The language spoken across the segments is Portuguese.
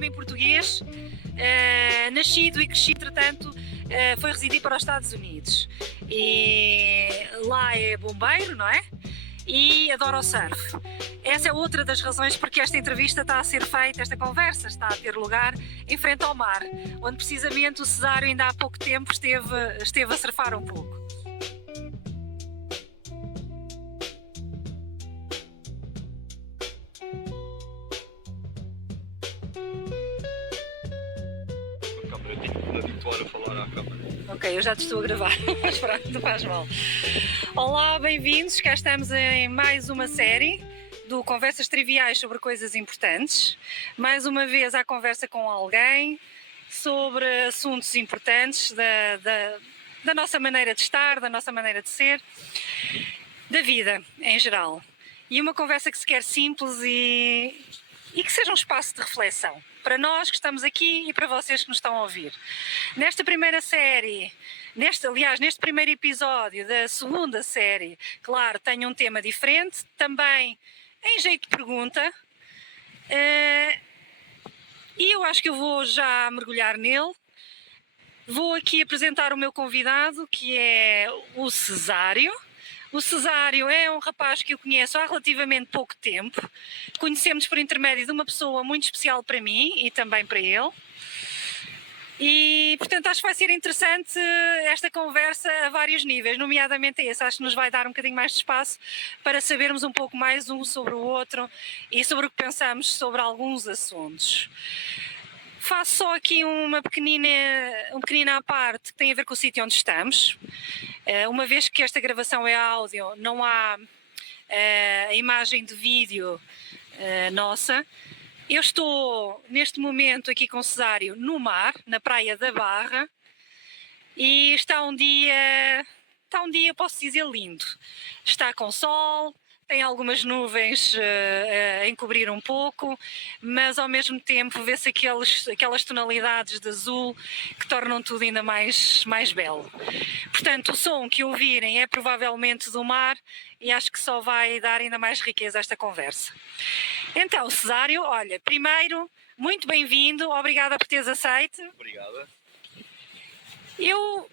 homem português, nascido e crescido, entretanto, foi residir para os Estados Unidos. E lá é bombeiro, não é? E adora o surf. Essa é outra das razões porque esta entrevista está a ser feita, esta conversa está a ter lugar em frente ao mar, onde precisamente o Cesário ainda há pouco tempo esteve a surfar um pouco. Habituar a falar à câmara. Ok, eu já te estou a gravar, mas pronto, não faz mal. Olá, bem-vindos, cá estamos em mais uma série do Conversas Triviais sobre Coisas Importantes. Mais uma vez à conversa com alguém sobre assuntos importantes da nossa maneira de estar, da nossa maneira de ser, da vida em geral. E uma conversa que se quer simples e que seja um espaço de reflexão para nós que estamos aqui e para vocês que nos estão a ouvir. Nesta primeira série, neste primeiro episódio da segunda série, claro, tenho um tema diferente, também em jeito de pergunta, e eu acho que eu vou já mergulhar nele. Vou aqui apresentar o meu convidado, que é o Cesário. O Cesário é um rapaz que eu conheço há relativamente pouco tempo. Conhecemos por intermédio de uma pessoa muito especial para mim e também para ele. E, portanto, acho que vai ser interessante esta conversa a vários níveis, nomeadamente esse. Acho que nos vai dar um bocadinho mais de espaço para sabermos um pouco mais um sobre o outro e sobre o que pensamos sobre alguns assuntos. Faço só aqui uma pequenina à parte que tem a ver com o sítio onde estamos. Uma vez que esta gravação é áudio, não há a imagem de vídeo nossa. Eu estou neste momento aqui com o Cesário no mar, na Praia da Barra, e está um dia, posso dizer, lindo. Está com sol, tem algumas nuvens a encobrir um pouco, mas ao mesmo tempo vê-se aquelas tonalidades de azul que tornam tudo ainda mais belo. Portanto, o som que ouvirem é provavelmente do mar e acho que só vai dar ainda mais riqueza a esta conversa. Então, Cesário, olha, primeiro, muito bem-vindo, obrigada por teres aceito. Obrigada. Eu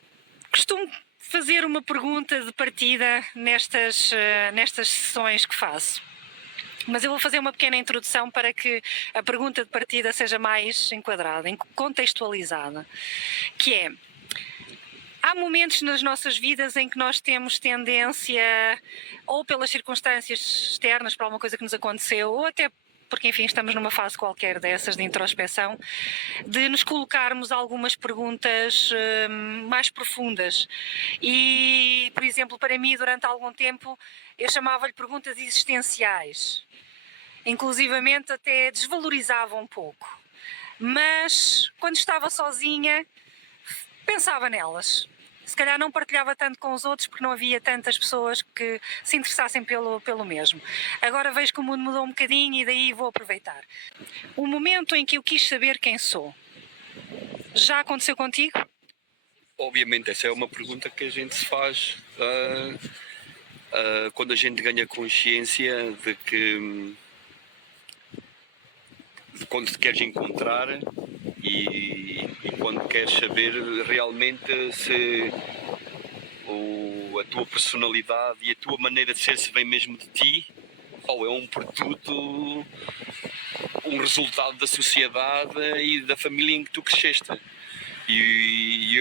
costumo fazer uma pergunta de partida nestas sessões que faço. Mas eu vou fazer uma pequena introdução para que a pergunta de partida seja mais enquadrada, contextualizada. Que é, há momentos nas nossas vidas em que nós temos tendência, ou pelas circunstâncias externas, para alguma coisa que nos aconteceu, ou até porque, enfim, estamos numa fase qualquer dessas de introspeção, de nos colocarmos algumas perguntas mais profundas. E, por exemplo, para mim, durante algum tempo, eu chamava-lhe perguntas existenciais. Inclusivamente até desvalorizava um pouco. Mas, quando estava sozinha, pensava nelas. Se calhar não partilhava tanto com os outros porque não havia tantas pessoas que se interessassem pelo mesmo. Agora vejo que o mundo mudou um bocadinho e daí vou aproveitar. O momento em que eu quis saber quem sou, já aconteceu contigo? Obviamente, essa é uma pergunta que a gente se faz quando a gente ganha consciência de quando te queres encontrar e quando queres saber realmente se a tua personalidade e a tua maneira de ser se vem mesmo de ti ou é um produto, um resultado da sociedade e da família em que tu cresceste. E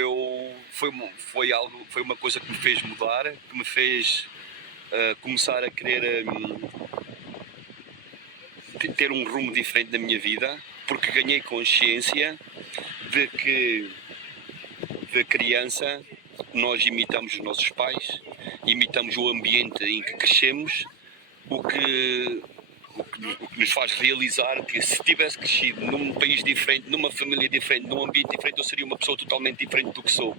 foi uma coisa que me fez mudar, que me fez começar a querer ter um rumo diferente na minha vida, porque ganhei consciência de que de criança nós imitamos os nossos pais, imitamos o ambiente em que crescemos, o que nos faz realizar que se tivesse crescido num país diferente, numa família diferente, num ambiente diferente, eu seria uma pessoa totalmente diferente do que sou.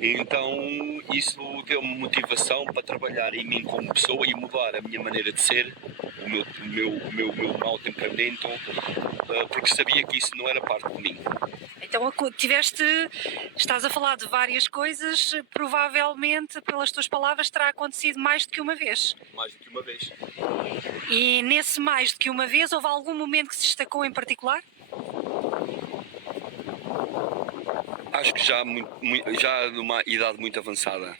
Então isso deu-me motivação para trabalhar em mim como pessoa e mudar a minha maneira de ser, o meu mau temperamento, porque sabia que isso não era parte de mim. Então estás a falar de várias coisas, provavelmente pelas tuas palavras terá acontecido mais do que uma vez. Mais do que uma vez. E nesse mais do que uma vez houve algum momento que se destacou em particular? acho que já numa idade muito avançada.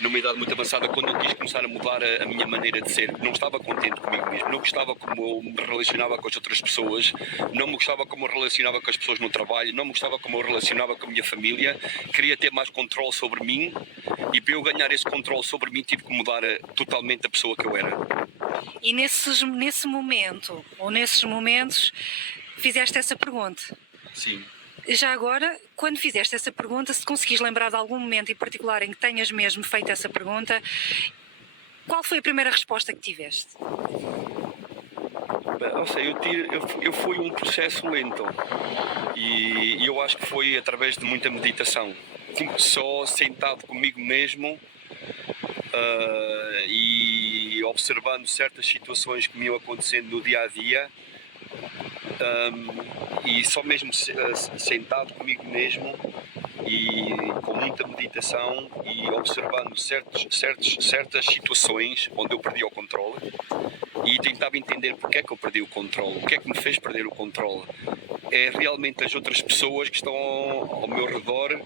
Numa idade muito avançada, quando eu quis começar a mudar a minha maneira de ser, não estava contente comigo mesmo, não gostava como eu me relacionava com as outras pessoas, não me gostava como eu me relacionava com as pessoas no trabalho, não me gostava como eu me relacionava com a minha família, queria ter mais controle sobre mim e para eu ganhar esse controle sobre mim tive que mudar totalmente a pessoa que eu era. E nesse momento, ou nesses momentos, fizeste essa pergunta. Sim. Já agora, quando fizeste essa pergunta, se conseguis lembrar de algum momento em particular em que tenhas mesmo feito essa pergunta, qual foi a primeira resposta que tiveste? Ou seja, eu fui um processo lento e eu acho que foi através de muita meditação. Só sentado comigo mesmo e observando certas situações que me iam acontecendo no dia a dia. E só mesmo sentado comigo mesmo e com muita meditação e observando certas situações onde eu perdi o controle e tentava entender porque é que eu perdi o controle, o que é que me fez perder o controle. É realmente as outras pessoas que estão ao meu redor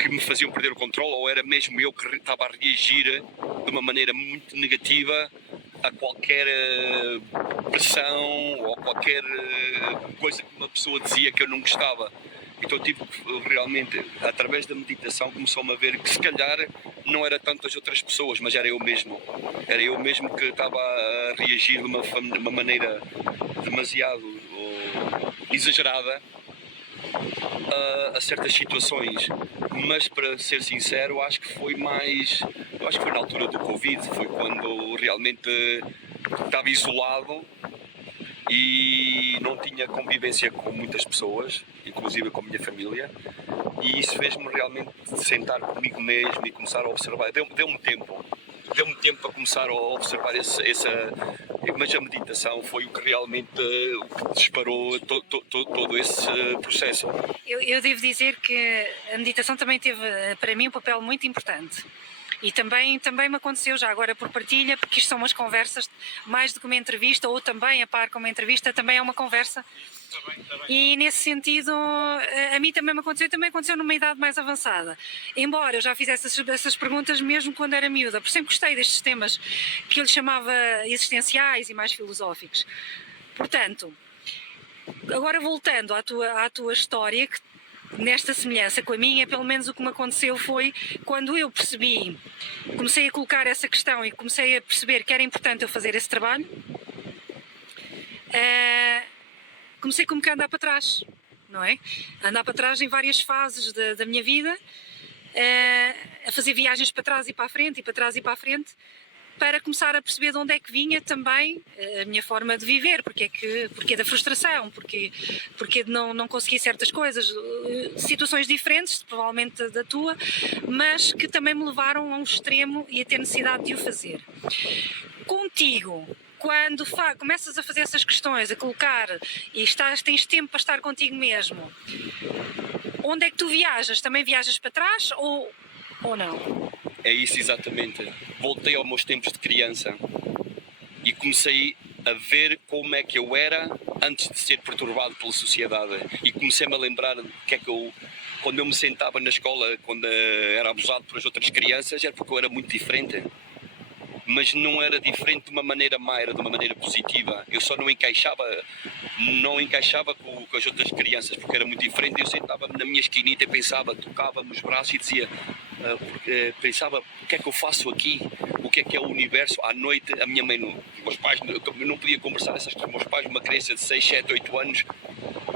que me faziam perder o controle, ou era mesmo eu que estava a reagir de uma maneira muito negativa a qualquer pressão ou qualquer coisa que uma pessoa dizia que eu não gostava. Então tive realmente, através da meditação, começou-me a ver que se calhar não era tanto as outras pessoas, mas era eu mesmo. Era eu mesmo que estava a reagir de uma maneira demasiado exagerada a certas situações. Mas para ser sincero, acho que foi na altura do Covid, foi quando realmente estava isolado e não tinha convivência com muitas pessoas, inclusive com a minha família, e isso fez-me realmente sentar comigo mesmo e começar a observar. Deu-me tempo para começar a observar mas a meditação foi o que realmente disparou todo esse processo. Eu devo dizer que a meditação também teve para mim um papel muito importante. E também me aconteceu já agora por partilha, porque isto são umas conversas mais do que uma entrevista, ou também a par com uma entrevista, também é uma conversa. E nesse sentido, a mim também me aconteceu, também aconteceu numa idade mais avançada. Embora eu já fizesse essas perguntas mesmo quando era miúda, porque sempre gostei destes temas que eu lhe chamava existenciais e mais filosóficos. Portanto, agora voltando à tua história, que nesta semelhança com a minha, pelo menos o que me aconteceu foi quando eu comecei a colocar essa questão e comecei a perceber que era importante eu fazer esse trabalho, comecei como que a andar para trás, não é? A andar para trás em várias fases da minha vida, a fazer viagens para trás e para a frente, e para trás e para a frente, para começar a perceber de onde é que vinha também a minha forma de viver, porque da frustração, porque de não conseguir certas coisas, situações diferentes, provavelmente da tua, mas que também me levaram a um extremo e a ter necessidade de o fazer. Contigo, quando começas a fazer essas questões, a colocar, e tens tempo para estar contigo mesmo, onde é que tu viajas? Também viajas para trás ou não? É isso exatamente. Voltei aos meus tempos de criança e comecei a ver como é que eu era antes de ser perturbado pela sociedade. E comecei-me a lembrar que é que quando eu me sentava na escola, quando era abusado por as outras crianças, era porque eu era muito diferente. Mas não era diferente de uma maneira má, era de uma maneira positiva. Eu só não encaixava com as outras crianças, porque era muito diferente. Eu sentava-me na minha esquinita e tocava-me os braços e dizia, pensava, o que é que eu faço aqui? O que é o universo? À noite, a minha mãe, meus pais, eu não podia conversar essas coisas com meus pais, uma criança de 6, 7, 8 anos,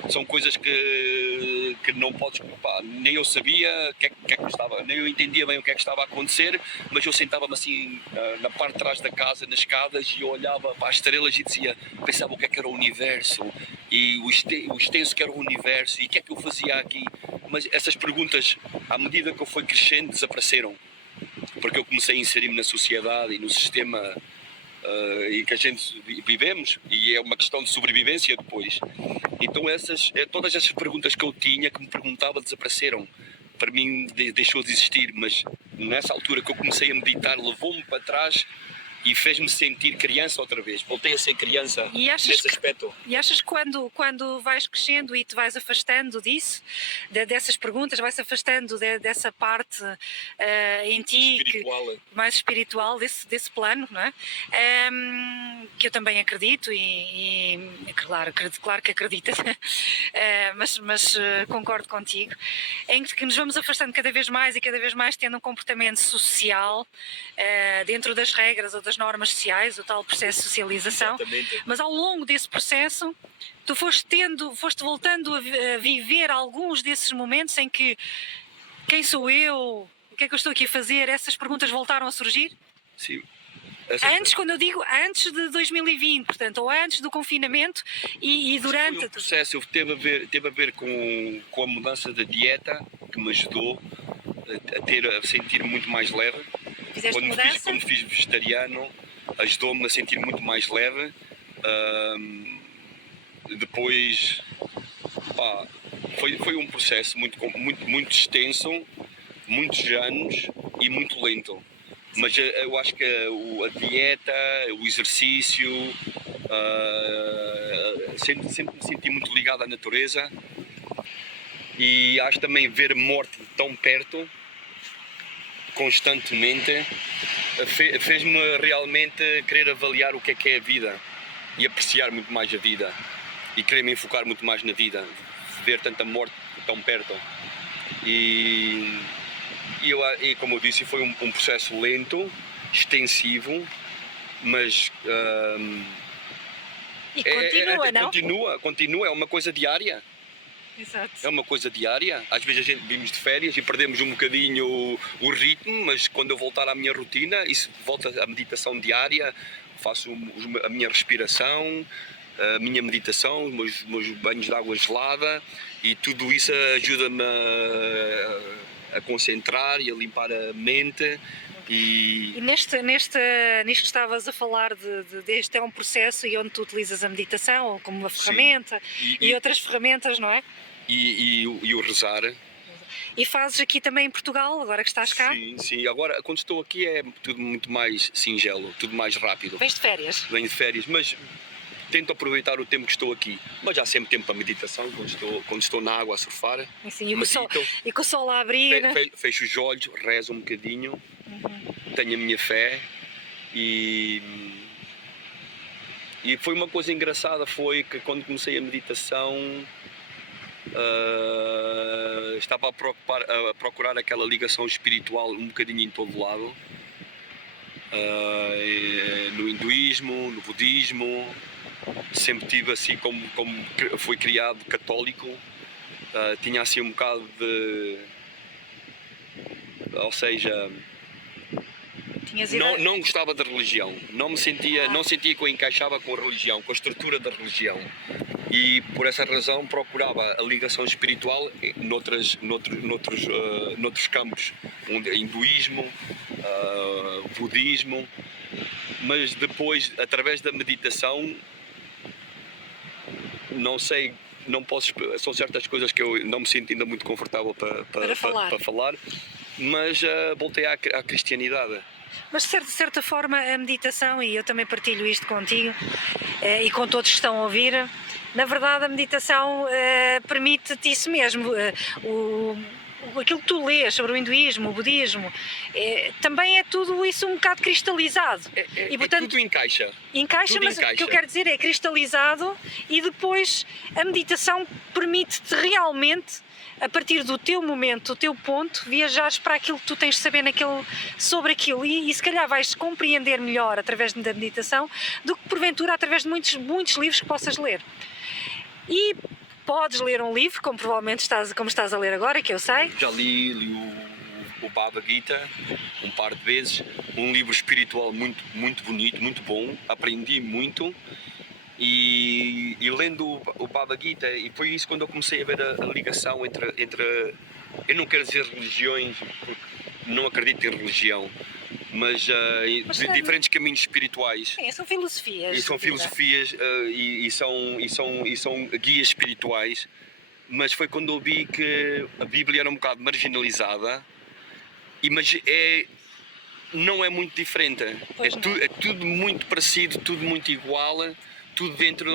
são coisas que não podes, nem eu sabia o que é que estava, nem eu entendia bem o que é que estava a acontecer, mas eu sentava-me assim na parte de trás da casa, nas escadas, e eu olhava para as estrelas e pensava o que era o universo e o extenso que era o universo e o que é que eu fazia aqui. Mas essas perguntas, à medida que eu fui crescendo, desapareceram, porque eu comecei a inserir-me na sociedade e no sistema em que a gente vivemos, e é uma questão de sobrevivência depois. Então todas essas perguntas que eu tinha, que me perguntava, desapareceram. Para mim deixou de existir, mas nessa altura que eu comecei a meditar, levou-me para trás e fez-me sentir criança outra vez. Voltei a ser criança nesse aspecto. E achas que quando vais crescendo e te vais afastando disso, dessas perguntas, vais afastando dessa parte em ti mais espiritual, desse plano, não é? Que eu também acredito e claro que acredito, mas concordo contigo, em que nos vamos afastando cada vez mais e cada vez mais tendo um comportamento social dentro das regras ou das normas sociais, o tal processo de socialização. Exatamente. Mas ao longo desse processo tu foste voltando a viver alguns desses momentos em que quem sou eu, o que é que eu estou aqui a fazer, essas perguntas voltaram a surgir? Sim. Antes, quando eu digo antes de 2020, portanto, ou antes do confinamento e durante... Foi um processo, teve a ver com a mudança da dieta, que me ajudou a sentir muito mais leve. Fizeste mudança? Quando fiz vegetariano, ajudou-me a sentir muito mais leve. Depois, foi um processo muito extenso, muitos anos e muito lento. Mas eu acho que a dieta, o exercício, sempre me senti muito ligado à natureza, e acho também ver a morte tão perto, constantemente, fez-me realmente querer avaliar o que é a vida e apreciar muito mais a vida e querer me enfocar muito mais na vida, ver tanta morte tão perto. E como eu disse, foi um processo lento, extensivo, mas e continua, não? Continua, é uma coisa diária. Exato. É uma coisa diária. Às vezes a gente vimos de férias e perdemos um bocadinho o ritmo, mas quando eu voltar à minha rotina, isso volta à meditação diária, faço a minha respiração, a minha meditação, os meus banhos de água gelada, e tudo isso ajuda-me a concentrar e a limpar a mente. E nisto que estavas a falar deste é um processo e onde tu utilizas a meditação como uma ferramenta e outras ferramentas, não é? E o rezar. E fazes aqui também em Portugal, agora que estás cá? Sim. Agora, quando estou aqui é tudo muito mais singelo, tudo mais rápido. Vens de férias? Venho de férias, mas tento aproveitar o tempo que estou aqui. Mas há sempre tempo para meditação, quando estou na água a surfar. Sim, e com o sol a abrir. Fecho os olhos, rezo um bocadinho, tenho a minha fé e foi uma coisa engraçada, foi que quando comecei a meditação estava a procurar aquela ligação espiritual um bocadinho em todo lado, no hinduísmo, no budismo. Sempre tive assim, como fui criado católico, tinha assim um bocado de, ou seja, não gostava da religião, não sentia que eu encaixava com a religião, com a estrutura da religião, e por essa razão procurava a ligação espiritual noutros campos, hinduísmo, budismo, mas depois, através da meditação, não sei, são certas coisas que eu não me sinto ainda muito confortável para falar, mas voltei à cristianidade. Mas de certa forma a meditação, e eu também partilho isto contigo e com todos que estão a ouvir, na verdade a meditação permite-te isso mesmo, aquilo que tu lês sobre o hinduísmo, o budismo, também é tudo isso um bocado cristalizado. E portanto, tudo encaixa. Mas o que eu quero dizer é cristalizado, e depois a meditação permite-te realmente, a partir do teu momento, do teu ponto, viajares para aquilo que tu tens de saber sobre aquilo, e se calhar vais compreender melhor através da meditação do que porventura através de muitos livros que possas ler. E podes ler um livro, como provavelmente estás a ler agora, que eu sei. Já li o Bhagavad Gita um par de vezes, um livro espiritual muito, muito bonito, muito bom, aprendi muito. E lendo o Bhagavad Gita, e foi isso quando eu comecei a ver a ligação entre, eu não quero dizer religiões, porque não acredito em religião, mas diferentes caminhos espirituais. Sim, são filosofias. E são filosofias e são guias espirituais, mas foi quando eu vi que a Bíblia era um bocado marginalizada, mas não é muito diferente. Pois não. É tudo muito parecido, tudo muito igual, tudo dentro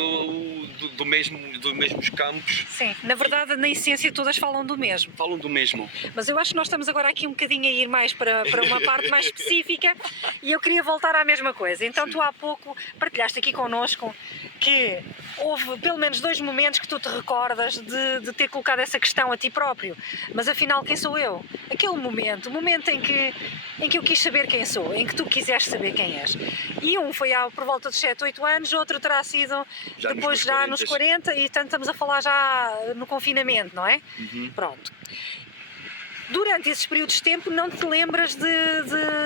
dos mesmos campos. Sim, na verdade, na essência, todas falam do mesmo. Falam do mesmo. Mas eu acho que nós estamos agora aqui um bocadinho a ir mais para uma parte mais específica e eu queria voltar à mesma coisa. Então, tu há pouco partilhaste aqui connosco que houve pelo menos 2 momentos que tu te recordas de ter colocado essa questão a ti próprio. Mas afinal, quem sou eu? Aquele momento, o momento em que eu quis saber quem sou, em que tu quiseste saber quem és. E um foi por volta dos 7, 8 anos, outro terá sido depois já nos 40 e tanto estamos a falar já no confinamento, não é? Pronto. Durante esses períodos de tempo não te lembras de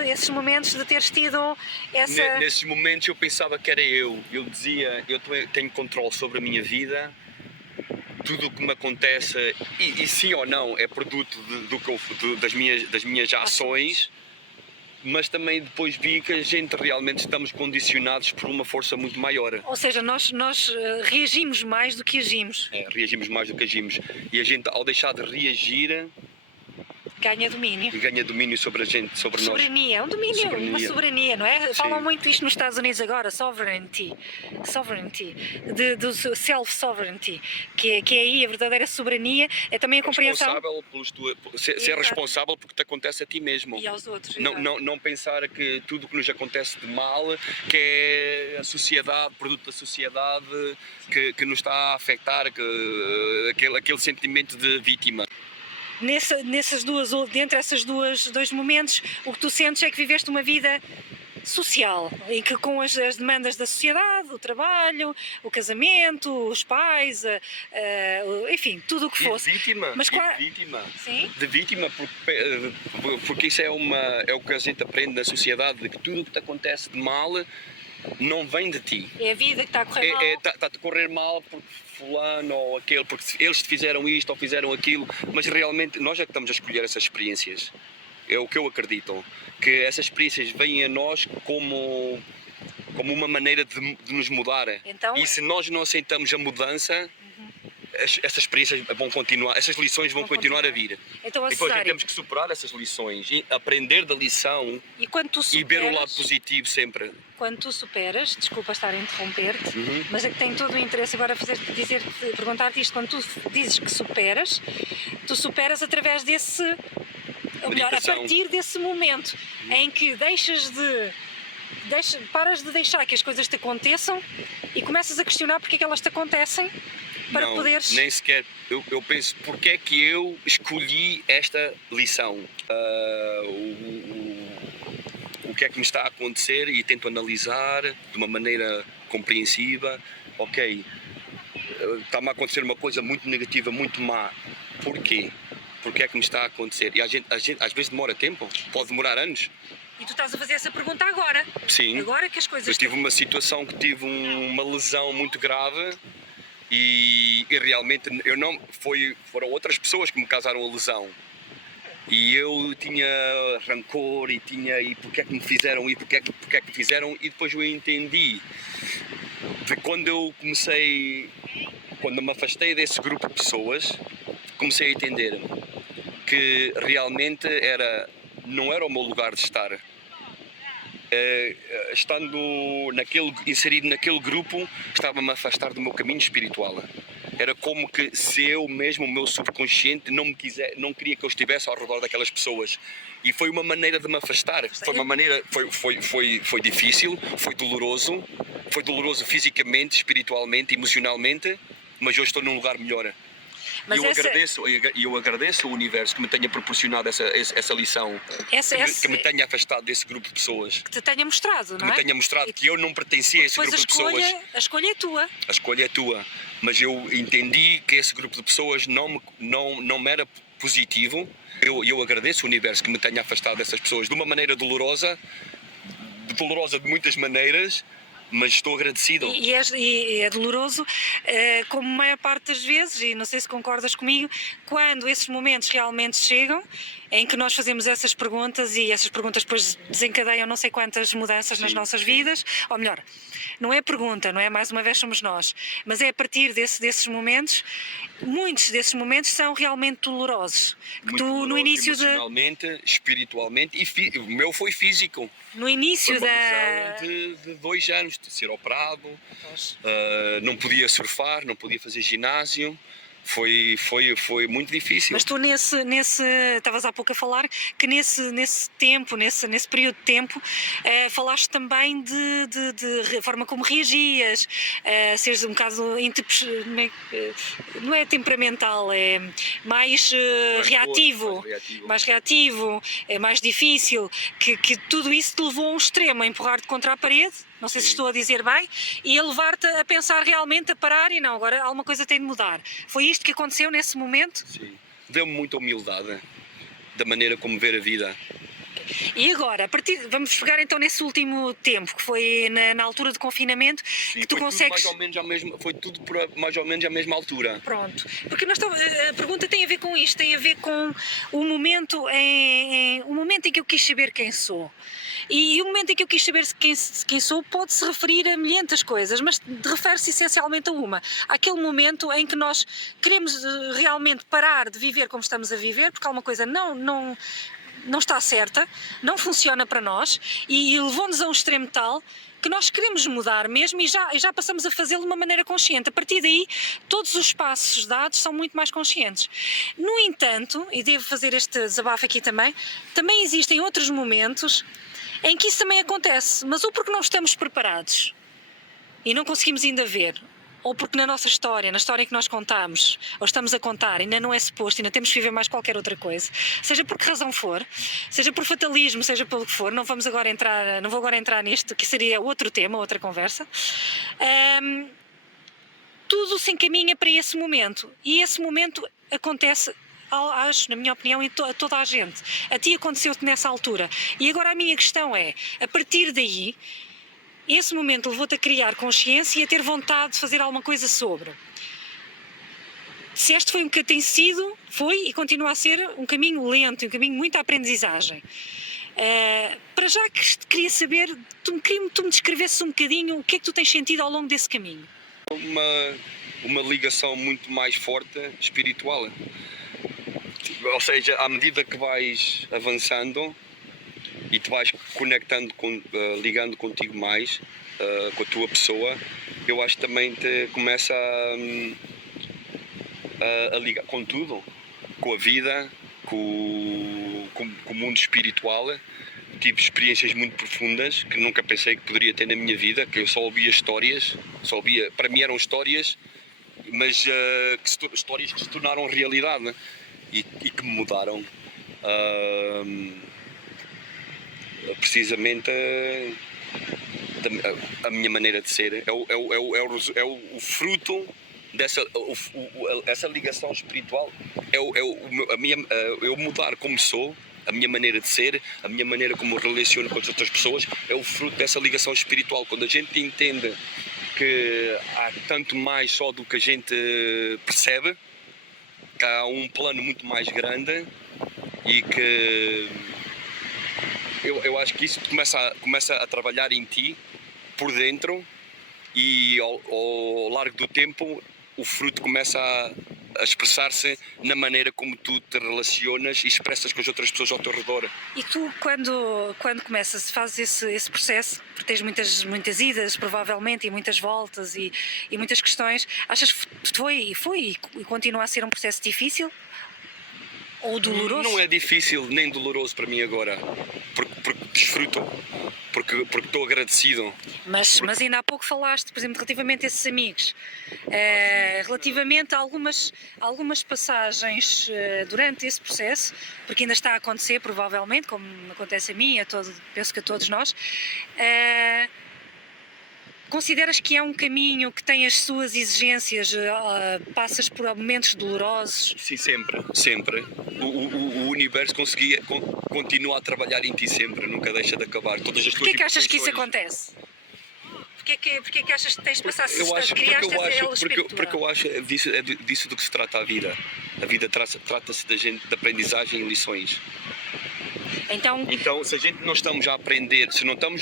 esses momentos de teres tido essa... Nesses momentos eu pensava que era eu dizia, eu tenho controle sobre a minha vida, tudo o que me acontece, e sim ou não, é produto das minhas ações, mas também depois vi que a gente realmente estamos condicionados por uma força muito maior. Ou seja, nós reagimos mais do que agimos. Reagimos mais do que agimos. E a gente, ao deixar de reagir, ganha domínio sobre a gente, sobre nós. Soberania, é um domínio, uma soberania, não é? Sim. Falam muito isto nos Estados Unidos agora, sovereignty, do self-sovereignty, que é aí a verdadeira soberania, é também a compreensão... Ser responsável porque te acontece a ti mesmo. E aos outros. Não pensar que tudo o que nos acontece de mal, que é a sociedade, produto da sociedade, que nos está a afetar, aquele sentimento de vítima. Dentre esses dois momentos, o que tu sentes é que viveste uma vida social, em que com as demandas da sociedade, o trabalho, o casamento, os pais, enfim, tudo o que fosse. Vítima. Sim? De vítima, porque isso é o que a gente aprende na sociedade, de que tudo o que te acontece de mal não vem de ti. É a vida que está a correr mal. Está a correr mal porque fulano ou aquele, porque eles te fizeram isto ou fizeram aquilo, mas realmente nós é que estamos a escolher essas experiências. É o que eu acredito, que essas experiências vêm a nós como uma maneira de nos mudar. Então... E se nós não aceitamos a mudança, essas experiências vão continuar, essas lições vão continuar a vir. Então, e depois temos que superar essas lições e aprender da lição e ver o lado positivo sempre. Quando tu superas, desculpa estar a interromper-te, mas é que tenho todo o interesse agora a perguntar-te isto, quando tu dizes que superas, tu superas através desse, ou melhor, a partir desse momento em que paras de deixar que as coisas te aconteçam e começas a questionar porque é que elas te acontecem para poderes... Nem sequer, eu penso, porque é que eu escolhi esta lição? O que é que me está a acontecer e tento analisar de uma maneira compreensiva. Ok, está-me a acontecer uma coisa muito negativa, muito má. Porquê? Porque é que me está a acontecer? E a gente às vezes demora tempo, pode demorar anos. E tu estás a fazer essa pergunta agora? Sim. Agora que as coisas... Eu tive uma situação que tive uma lesão muito grave e realmente foram outras pessoas que me causaram a lesão. E eu tinha rancor e porque é que me fizeram e porque é que fizeram, e depois eu entendi de quando me afastei desse grupo de pessoas, comecei a entender que realmente não era o meu lugar de estar. Estando inserido naquele grupo, estava-me a afastar do meu caminho espiritual. Era como que se eu mesmo, o meu subconsciente, não queria que eu estivesse ao redor daquelas pessoas. E foi uma maneira de me afastar. Foi difícil, foi doloroso fisicamente, espiritualmente, emocionalmente, mas hoje estou num lugar melhor. E eu agradeço ao universo que me tenha proporcionado essa lição, que me tenha afastado desse grupo de pessoas. Que te tenha mostrado, não é? Que me tenha mostrado que eu não pertencia a esse grupo de pessoas. A escolha é tua. A escolha é tua. Mas eu entendi que esse grupo de pessoas não me era positivo. Eu agradeço ao universo que me tenha afastado dessas pessoas de uma maneira dolorosa de muitas maneiras, mas estou agradecido. E é doloroso, como a maior parte das vezes, e não sei se concordas comigo, quando esses momentos realmente chegam, em que nós fazemos essas perguntas e essas perguntas depois desencadeiam não sei quantas mudanças nas nossas vidas, ou melhor, não é pergunta, não é? Mais uma vez somos nós, mas é a partir desses momentos, muitos desses momentos são realmente dolorosos. Que Muito tu no doloroso início emocionalmente, espiritualmente e o meu foi físico. no Foi início uma da lesão de 2 anos, de ser operado, não podia surfar, não podia fazer ginásio, foi muito difícil. Mas tu estavas há pouco a falar que nesse tempo, nesse período de tempo, falaste também de forma como reagias, seres um bocado, não é temperamental, é mais reativo, mais reativo, é mais difícil, que tudo isso te levou a um extremo, a empurrar-te contra a parede, não sei se estou a dizer bem, e a levar-te a pensar realmente, a parar e não, agora alguma coisa tem de mudar. Foi isto que aconteceu nesse momento? Sim. Deu-me muita humildade da maneira como ver a vida. E agora, vamos pegar então nesse último tempo, que foi na altura de confinamento, Sim, que tu foi consegues... tudo mais ou menos foi tudo por mais ou menos à mesma altura. Pronto, porque a pergunta tem a ver com isto, tem a ver com o momento em que eu quis saber quem sou. E o momento em que eu quis saber quem sou pode-se referir a milhentas coisas, mas refere-se essencialmente a uma. Aquele momento em que nós queremos realmente parar de viver como estamos a viver, porque alguma coisa não está certa, não funciona para nós e levou-nos a um extremo tal que nós queremos mudar mesmo e já passamos a fazê-lo de uma maneira consciente. A partir daí, todos os passos dados são muito mais conscientes. No entanto, e devo fazer este desabafo aqui também existem outros momentos em que isso também acontece, mas ou porque não estamos preparados e não conseguimos ainda ver, ou porque na nossa história, na história que nós contamos, ou estamos a contar, ainda não é suposto, ainda temos que viver mais qualquer outra coisa, seja por que razão for, seja por fatalismo, seja pelo que for, não vou agora entrar nisto, que seria outro tema, outra conversa. Tudo se encaminha para esse momento, e esse momento acontece, acho, na minha opinião, a toda a gente. A ti aconteceu-te nessa altura. E agora a minha questão é, a partir daí, esse momento levou-te a criar consciência e a ter vontade de fazer alguma coisa sobre. Se este foi foi e continua a ser um caminho lento, um caminho muito à aprendizagem. Para já queria saber, tu me descrevesses um bocadinho o que é que tu tens sentido ao longo desse caminho. Uma ligação muito mais forte espiritual. Ou seja, à medida que vais avançando e te vais conectando, ligando contigo mais, com a tua pessoa, eu acho que também te começa a ligar com tudo, com a vida, com o mundo espiritual. Tive experiências muito profundas que nunca pensei que poderia ter na minha vida, que eu só ouvia histórias, para mim eram histórias, mas histórias que se tornaram realidade e que me mudaram precisamente a minha maneira de ser. É o fruto dessa essa ligação espiritual, eu mudar como sou, a minha maneira de ser, a minha maneira como me relaciono com as outras pessoas, é o fruto dessa ligação espiritual. Quando a gente entende que há tanto mais só do que a gente percebe, que há um plano muito mais grande e que eu acho que isso começa a trabalhar em ti por dentro e ao largo do tempo o fruto começa a expressar-se na maneira como tu te relacionas e expressas com as outras pessoas ao teu redor. E tu, quando fazes esse processo, porque tens muitas idas, provavelmente, e muitas voltas e muitas questões, achas que foi e continua a ser um processo difícil? Ou doloroso? Não é difícil nem doloroso para mim agora, porque desfruto, porque estou agradecido. Mas ainda há pouco falaste, por exemplo, relativamente a esses amigos, relativamente a algumas passagens durante esse processo, porque ainda está a acontecer provavelmente, como acontece a mim, penso que a todos nós, consideras que é um caminho que tem as suas exigências, passas por momentos dolorosos? Sim, sempre. O universo continua a trabalhar em ti sempre, nunca deixa de acabar. Todas as Porquê que achas que isso acontece? Porquê que achas que tens de passar porque eu acho é disso do que se trata a vida. A vida trata-se de aprendizagem e lições. Então, se a gente não estamos a aprender, se não estamos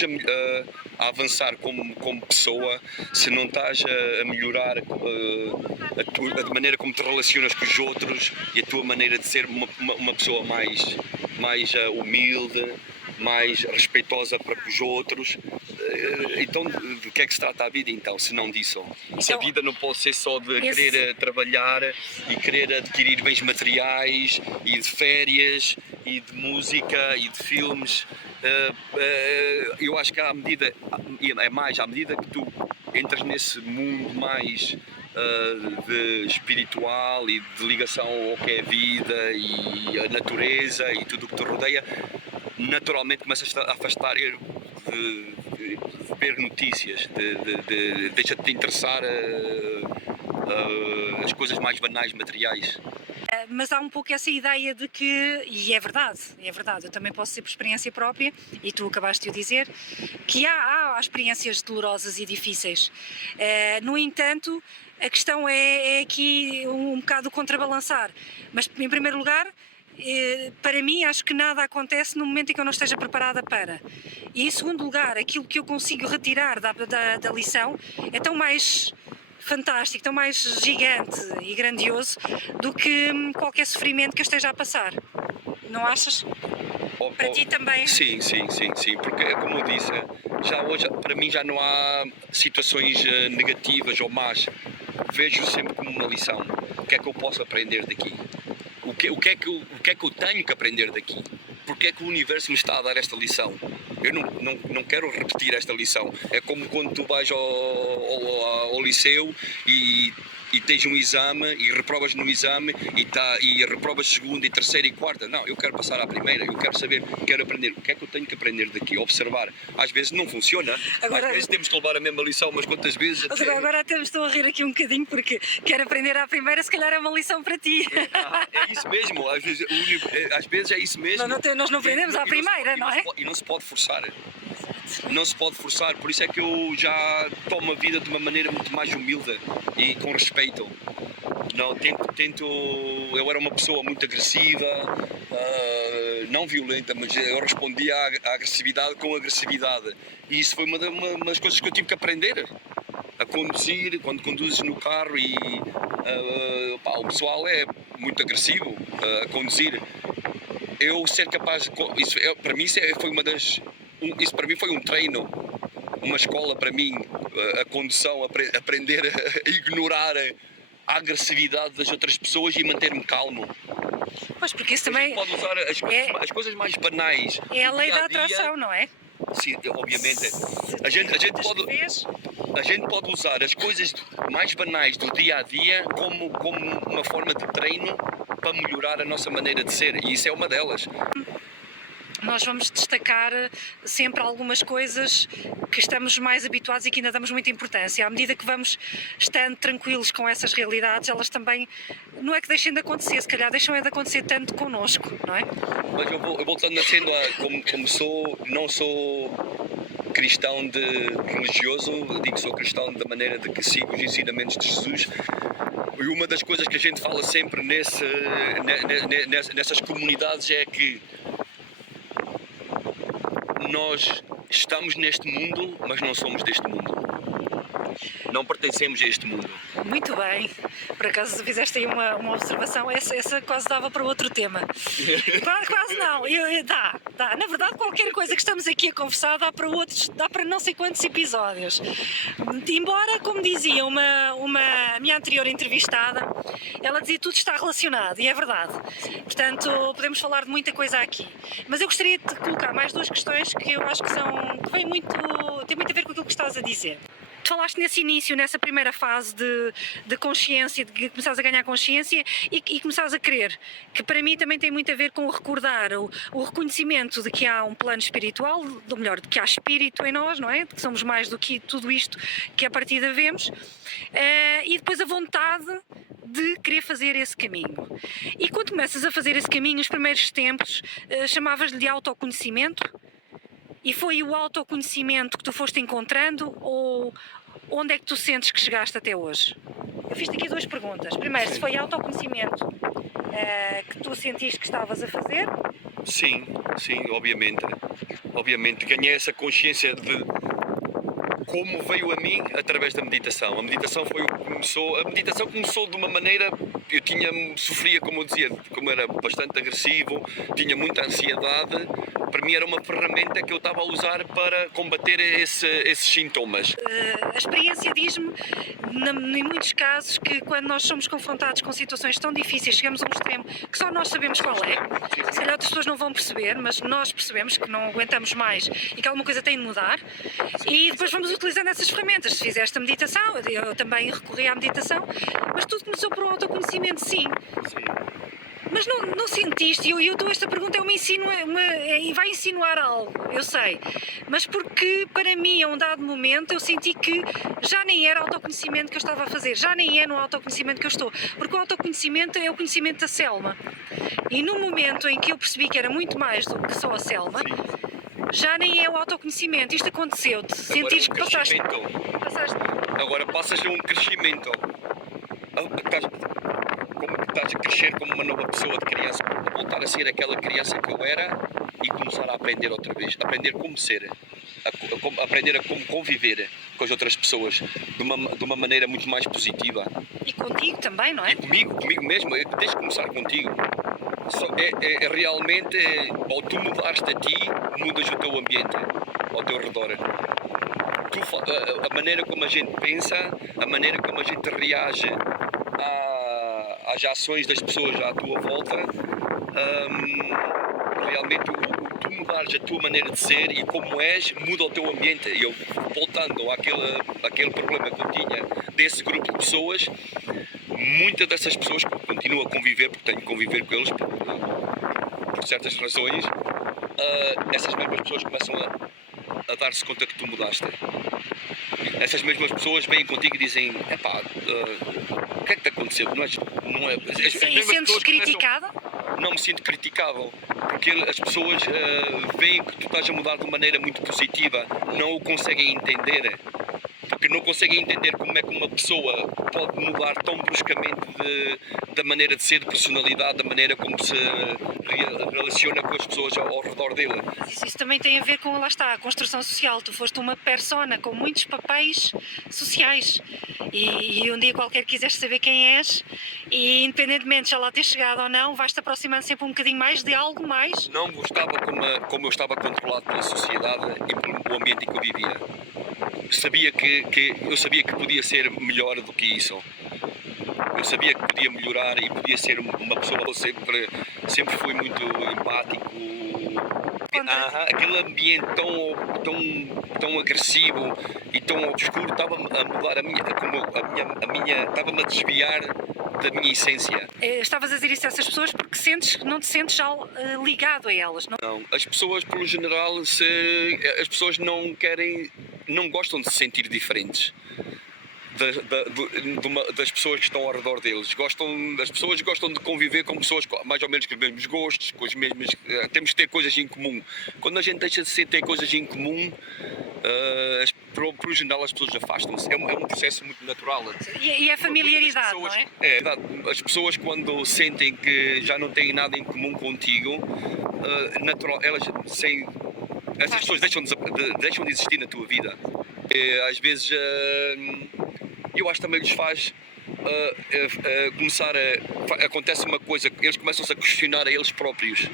a avançar como pessoa, se não estás a melhorar a maneira como te relacionas com os outros e a tua maneira de ser uma pessoa mais humilde, mais respeitosa para com os outros, então do que é que se trata a vida então, se não disso? Se a vida não pode ser só de querer trabalhar e querer adquirir bens materiais e de férias e de música e de filmes, eu acho que à medida que tu entras nesse mundo mais de espiritual e de ligação ao que é a vida e a natureza e tudo o que te rodeia, naturalmente começas a afastar de ver notícias, deixa-te de interessar as coisas mais banais, materiais. Mas há um pouco essa ideia de que, e é verdade, eu também posso ser por experiência própria, e tu acabaste de o dizer, que há experiências dolorosas e difíceis. No entanto, a questão é aqui um bocado contrabalançar. Mas, em primeiro lugar, para mim, acho que nada acontece no momento em que eu não esteja preparada para. E, em segundo lugar, aquilo que eu consigo retirar da lição é tão mais fantástico, tão mais gigante e grandioso do que qualquer sofrimento que eu esteja a passar. Não achas? Para ti também? Sim, porque como eu disse, já hoje para mim já não há situações negativas ou más. Vejo sempre como uma lição. O que é que eu posso aprender daqui? O que é que eu tenho que aprender daqui? Porque é que o universo me está a dar esta lição? Eu não quero repetir esta lição. É como quando tu vais ao liceu e tens um exame e reprovas no exame e reprovas segunda e terceira e quarta. Não, eu quero passar à primeira, eu quero saber, quero aprender. O que é que eu tenho que aprender daqui? Observar. Às vezes não funciona, às vezes temos que levar a mesma lição, mas quantas vezes... Agora até me estou a rir aqui um bocadinho porque quero aprender à primeira, se calhar é uma lição para ti. É isso mesmo, às vezes é isso mesmo. Nós não aprendemos à primeira, não é? E não se pode forçar. Não se pode forçar, por isso é que eu já tomo a vida de uma maneira muito mais humilde e com respeito. Não, eu era uma pessoa muito agressiva, não violenta, mas eu respondia à agressividade com agressividade. E isso foi uma das coisas que eu tive que aprender. A conduzir, quando conduzes no carro e o pessoal é muito agressivo a conduzir. Eu ser capaz, para mim isso para mim foi um treino, uma escola para mim, a condução, aprender a ignorar a agressividade das outras pessoas e manter-me calmo. Pois, porque isso também pode usar as coisas mais banais. É a lei da atração, não é? Sim, obviamente. A gente pode usar as coisas mais banais do dia a dia como uma forma de treino para melhorar a nossa maneira de ser, e isso é uma delas. Nós vamos destacar sempre algumas coisas que estamos mais habituados e que ainda damos muita importância. À medida que vamos estando tranquilos com essas realidades, elas também, não é que deixem de acontecer, se calhar deixam de acontecer tanto connosco, não é? Mas eu voltando a sendo como não sou cristão religioso, eu digo que sou cristão da maneira de que sigo os ensinamentos de Jesus. E uma das coisas que a gente fala sempre nessas comunidades é que nós estamos neste mundo, mas não somos deste mundo. Não pertencemos a este mundo. Muito bem. Por acaso fizeste aí uma observação, essa quase dava para outro tema. Quase não. Dá. Na verdade, qualquer coisa que estamos aqui a conversar dá para não sei quantos episódios. Embora, como dizia uma minha anterior entrevistada, ela dizia que tudo está relacionado, e é verdade. Portanto, podemos falar de muita coisa aqui. Mas eu gostaria de colocar mais duas questões que eu acho que têm muito a ver com aquilo que estás a dizer. Tu falaste nesse início, nessa primeira fase de consciência, de começares a ganhar consciência e começares a crer, que para mim também tem muito a ver com o recordar, o reconhecimento de que há um plano espiritual, ou melhor, de que há espírito em nós, não é? De que somos mais do que tudo isto que a partida vemos, e depois a vontade de querer fazer esse caminho. E quando começas a fazer esse caminho, nos primeiros tempos, chamavas-lhe de autoconhecimento? E foi o autoconhecimento que tu foste encontrando ou onde é que tu sentes que chegaste até hoje? Eu fiz-te aqui duas perguntas. Primeiro, se foi autoconhecimento que tu sentiste que estavas a fazer? Sim, sim, obviamente. Obviamente, ganhei essa consciência de como veio a mim através da meditação. A meditação começou de uma maneira, sofria, como eu dizia, como era bastante agressivo, tinha muita ansiedade. Para mim era uma ferramenta que eu estava a usar para combater esses sintomas. A experiência diz-me, em muitos casos, que quando nós somos confrontados com situações tão difíceis, chegamos a um extremo que só nós sabemos qual é. Se calhar outras pessoas não vão perceber, mas nós percebemos que não aguentamos mais e que alguma coisa tem de mudar. E depois vamos utilizando essas ferramentas. Se fizeste a meditação, eu também recorri à meditação, mas tudo começou por um autoconhecimento, sim. Mas não sentiste, eu dou esta pergunta, e vai insinuar algo, eu sei, mas porque para mim, a um dado momento, eu senti que já nem era autoconhecimento que eu estava a fazer, já nem é no autoconhecimento que eu estou, porque o autoconhecimento é o conhecimento da Selma. E no momento em que eu percebi que era muito mais do que só a Selma, já nem é o autoconhecimento. Isto aconteceu-te, sentires que passaste. Agora passas a um crescimento. Estás a crescer como uma nova pessoa de criança, voltar a ser aquela criança que eu era e começar a aprender outra vez, aprender como ser, aprender a como conviver com as outras pessoas de uma maneira muito mais positiva. E contigo também, não é? E comigo mesmo, tens de começar contigo. Realmente, ao tu mudares-te a ti, mudas o teu ambiente ao teu redor. A maneira como a gente pensa, a maneira como a gente reage às ações das pessoas à tua volta, realmente tu mudares a tua maneira de ser e como és, muda o teu ambiente. E eu, voltando àquele problema que eu tinha desse grupo de pessoas, muitas dessas pessoas que continuo a conviver, porque tenho que conviver com eles por certas razões, essas mesmas pessoas começam a dar-se conta que tu mudaste. Essas mesmas pessoas vêm contigo e dizem: epá, o que é que te aconteceu? E sentes-te criticado? Não me sinto criticável, porque as pessoas veem que tu estás a mudar de maneira muito positiva, não o conseguem entender. Porque não conseguem entender como é que uma pessoa pode mudar tão bruscamente da maneira de ser, de personalidade, da maneira como se relaciona com as pessoas ao redor dele. Isso também tem a ver com, lá está, a construção social. Tu foste uma persona com muitos papéis sociais e um dia qualquer quiseste saber quem és e independentemente de já lá ter chegado ou não, vais-te aproximando sempre um bocadinho mais de algo mais. Não gostava como eu estava controlado pela sociedade e pelo ambiente em que eu vivia. Eu sabia que podia ser melhor do que isso. Eu sabia que podia melhorar e podia ser uma pessoa. Eu sempre fui muito empático. Aquele ambiente tão agressivo e tão obscuro estava-me a mudar estava-me a desviar da minha essência. Estavas a dizer isso a essas pessoas porque não te sentes já ligado a elas, não? Não, as pessoas, pelo geral, as pessoas não gostam de se sentir diferentes das pessoas que estão ao redor deles. As pessoas gostam de conviver com pessoas mais ou menos com os mesmos gostos, com os mesmos. Temos que ter coisas em comum. Quando a gente deixa de ter coisas em comum, pelo geral as pessoas afastam-se. É um processo muito natural. E é familiaridade, não é? É verdade. As pessoas, quando sentem que já não têm nada em comum contigo, essas pessoas deixam de existir na tua vida. Às vezes eu acho que também lhes faz acontece uma coisa, eles começam-se a questionar a eles próprios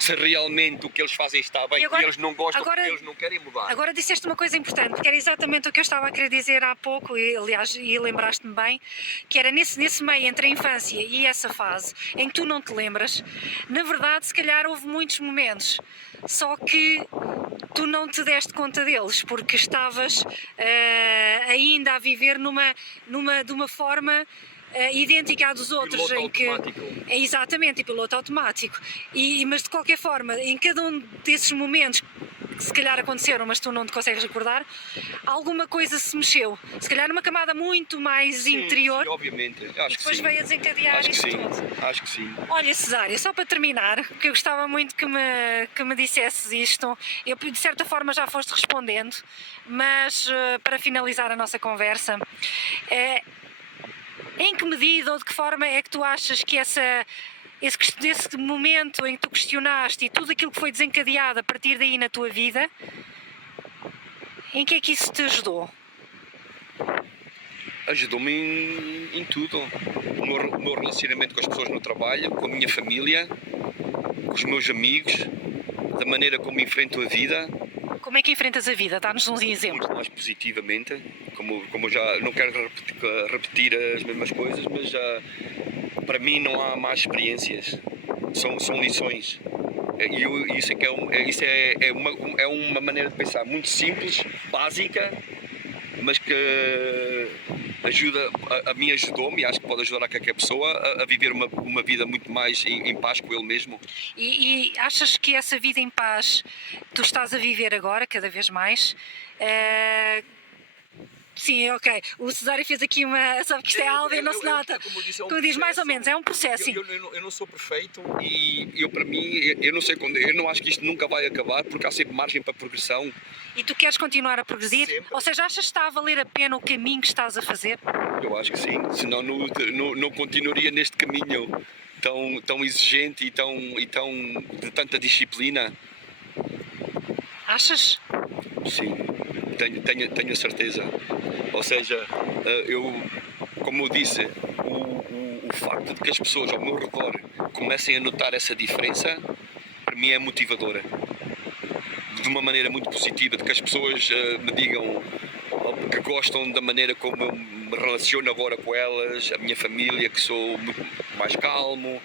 se realmente o que eles fazem está bem, e eles não gostam, porque eles não querem mudar. Agora disseste uma coisa importante, que era exatamente o que eu estava a querer dizer há pouco, e aliás, lembraste-me bem, que era nesse meio entre a infância e essa fase em que tu não te lembras, na verdade, se calhar houve muitos momentos, só que tu não te deste conta deles, porque estavas ainda a viver de uma forma idêntica à dos outros. Piloto automático. Exatamente, e piloto automático. Mas de qualquer forma, em cada um desses momentos que se calhar aconteceram, mas tu não te consegues recordar, alguma coisa se mexeu. Se calhar numa camada muito mais interior. Sim, obviamente. Acho e depois veio a desencadear isso tudo. Acho que sim. Olha, Cesária, só para terminar, que eu gostava muito que me dissesses isto. Eu, de certa forma, já foste respondendo, mas para finalizar a nossa conversa, em que medida ou de que forma é que tu achas que essa esse momento em que tu questionaste e tudo aquilo que foi desencadeado a partir daí na tua vida, em que é que isso te ajudou? Ajudou-me em tudo. O meu relacionamento com as pessoas no trabalho, com a minha família, com os meus amigos, da maneira como enfrento a vida. Como é que enfrentas a vida? Dá-nos um exemplo. Muito mais positivamente, como eu já não quero repetir as mesmas coisas, mas para mim não há más experiências, são lições. Isso é uma maneira de pensar muito simples, básica, mas que a mim ajudou-me e acho que pode ajudar a qualquer pessoa a viver uma vida muito mais em paz com ele mesmo. E achas que essa vida em paz que tu estás a viver agora, cada vez mais, sim, ok. O Cesário fez aqui uma... Sabe que isto é áudio e não se nota. Como diz, mais ou menos, é um processo, sim. Eu não sou perfeito e para mim, eu não sei quando... Eu não acho que isto nunca vai acabar porque há sempre margem para progressão. E tu queres continuar a progredir? Sempre. Ou seja, achas que está a valer a pena o caminho que estás a fazer? Eu acho que sim, senão não continuaria neste caminho tão exigente e tão de tanta disciplina. Achas? Sim, tenho a certeza. Ou seja, como eu disse, o facto de que as pessoas ao meu redor comecem a notar essa diferença, para mim é motivadora. De uma maneira muito positiva, de que as pessoas me digam que gostam da maneira como eu me relaciono agora com elas, a minha família, que sou muito mais calmo.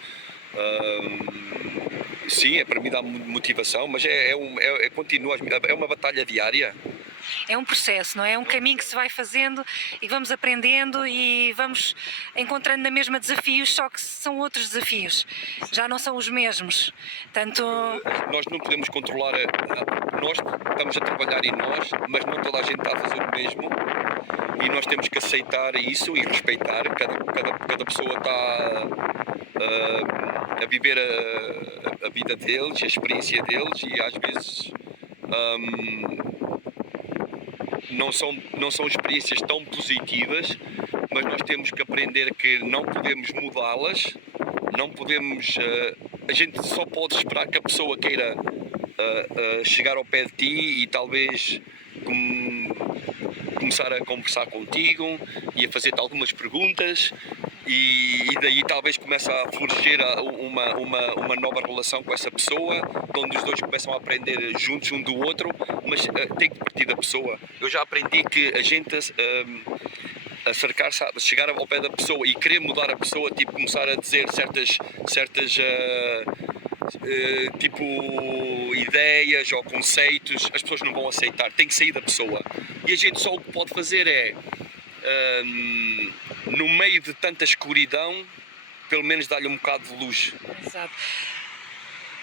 Sim, para mim dá motivação, mas continua, é uma batalha diária. É um processo, não é? É um caminho que se vai fazendo e vamos aprendendo e vamos encontrando na mesma desafios, só que são outros desafios, já não são os mesmos. Tanto... Nós não podemos controlar, nós estamos a trabalhar em nós, mas não toda a gente está a fazer o mesmo e nós temos que aceitar isso e respeitar. Cada pessoa está a viver a vida deles, a experiência deles e às vezes não são experiências tão positivas, mas nós temos que aprender que não podemos mudá-las, não podemos, a gente só pode esperar que a pessoa queira chegar ao pé de ti e talvez começar a conversar contigo e a fazer-te algumas perguntas e daí talvez comece a florescer uma nova relação com essa pessoa, onde os dois começam a aprender juntos um do outro, mas tem que partir da pessoa. Eu já aprendi que a gente chegar ao pé da pessoa e querer mudar a pessoa, tipo começar a dizer certas tipo ideias ou conceitos, as pessoas não vão aceitar, tem que sair da pessoa. E a gente só o que pode fazer é no meio de tanta escuridão, pelo menos dar-lhe um bocado de luz. Exato.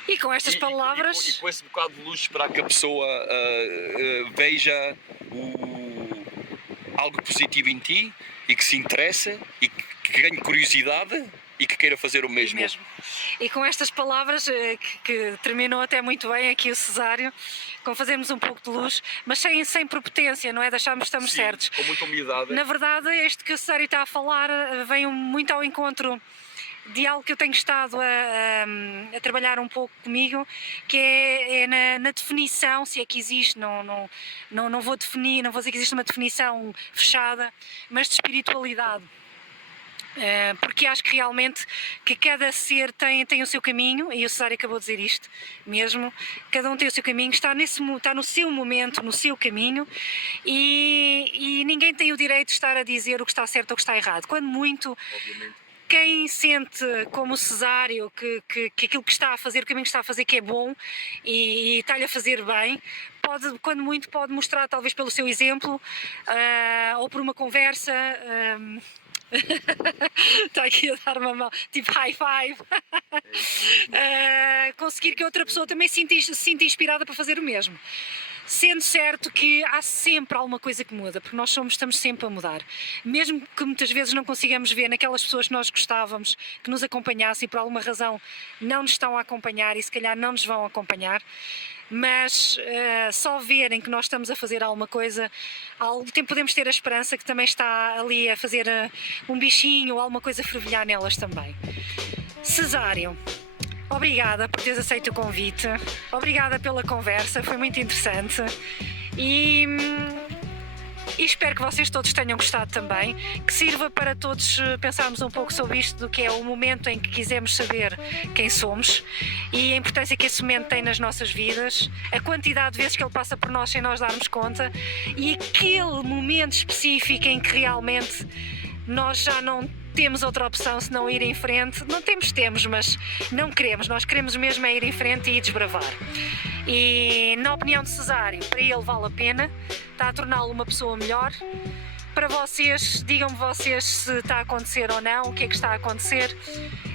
E com estas palavras... E com esse bocado de luz esperar que a pessoa veja algo positivo em ti e que se interesse e que ganhe curiosidade e que queira fazer o mesmo. E com estas palavras, que terminou até muito bem aqui o Cesário, com fazermos um pouco de luz, mas sem prepotência, não é? Deixarmos que estamos certos. Com muita humildade. Na verdade, isto que o Cesário está a falar vem muito ao encontro de algo que eu tenho estado a trabalhar um pouco comigo, que é na definição, se é que existe, não vou definir, não vou dizer que existe uma definição fechada, mas de espiritualidade. Porque acho que realmente que cada ser tem o seu caminho, e o Cesário acabou de dizer isto mesmo, cada um tem o seu caminho, está no seu momento, no seu caminho, e ninguém tem o direito de estar a dizer o que está certo ou o que está errado. Quando muito, obviamente, quem sente como o Cesário que aquilo que está a fazer, o caminho que está a fazer que é bom e está-lhe a fazer bem, quando muito pode mostrar talvez pelo seu exemplo ou por uma conversa. Está aqui a dar uma mão, tipo high five. Conseguir que outra pessoa também se sinta inspirada para fazer o mesmo. Sendo certo que há sempre alguma coisa que muda, porque nós estamos sempre a mudar. Mesmo que muitas vezes não consigamos ver naquelas pessoas que nós gostávamos, que nos acompanhassem e por alguma razão não nos estão a acompanhar e se calhar não nos vão acompanhar, mas só verem que nós estamos a fazer alguma coisa, podemos ter a esperança que também está ali a fazer um bichinho ou alguma coisa fervilhar nelas também. Cesário, obrigada por teres aceito o convite, obrigada pela conversa, foi muito interessante e espero que vocês todos tenham gostado também, que sirva para todos pensarmos um pouco sobre isto, do que é o momento em que quisermos saber quem somos e a importância que esse momento tem nas nossas vidas, a quantidade de vezes que ele passa por nós sem nós darmos conta e aquele momento específico em que realmente nós já não temos outra opção senão ir em frente. Não temos, mas não queremos. Nós queremos mesmo é ir em frente e desbravar. E na opinião de Cesário, para ele vale a pena, está a torná-lo uma pessoa melhor. Para vocês, digam-me vocês se está a acontecer ou não, o que é que está a acontecer.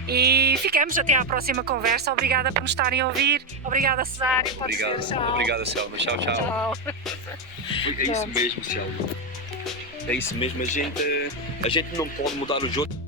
E ficamos até à próxima conversa. Obrigada por nos estarem a ouvir. Obrigada, Cesário. Pode ser, tchau. Obrigada, Selma. Tchau, tchau. Tchau. É isso mesmo, Selma. É isso mesmo, a gente não pode mudar os outros.